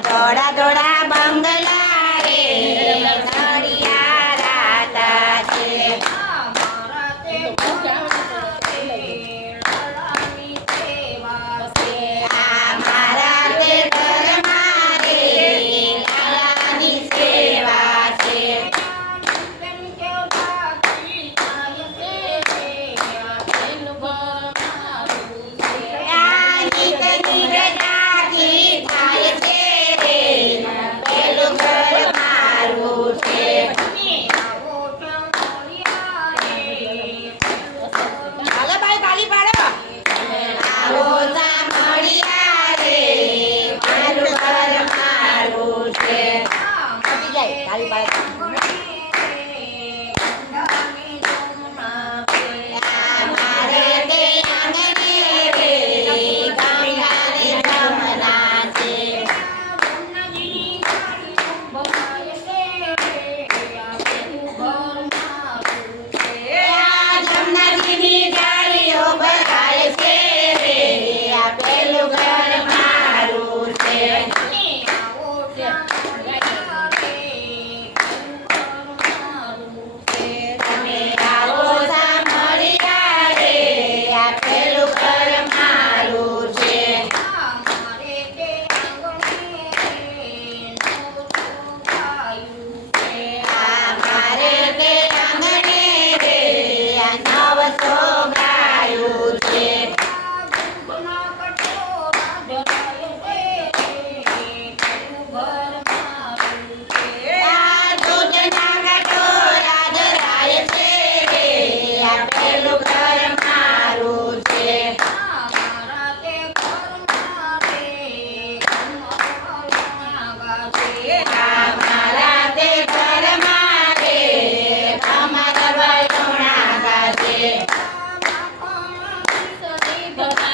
દોડા દોડા બંગલા રે. Thank you.